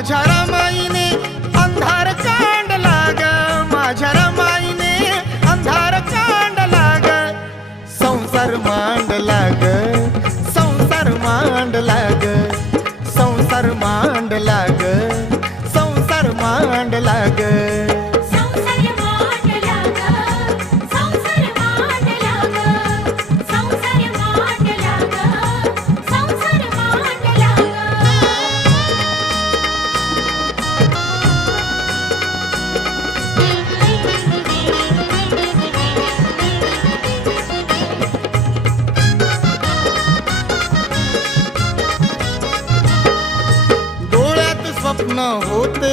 माझ्या रमाईने अंधार कांडला ग, माझ्या रमाईने अंधार कांडला ग, संसार मांडला ग, संसार मांडला ग, संसार मांडला ग, संसार मांडला ग. स्वप्न होते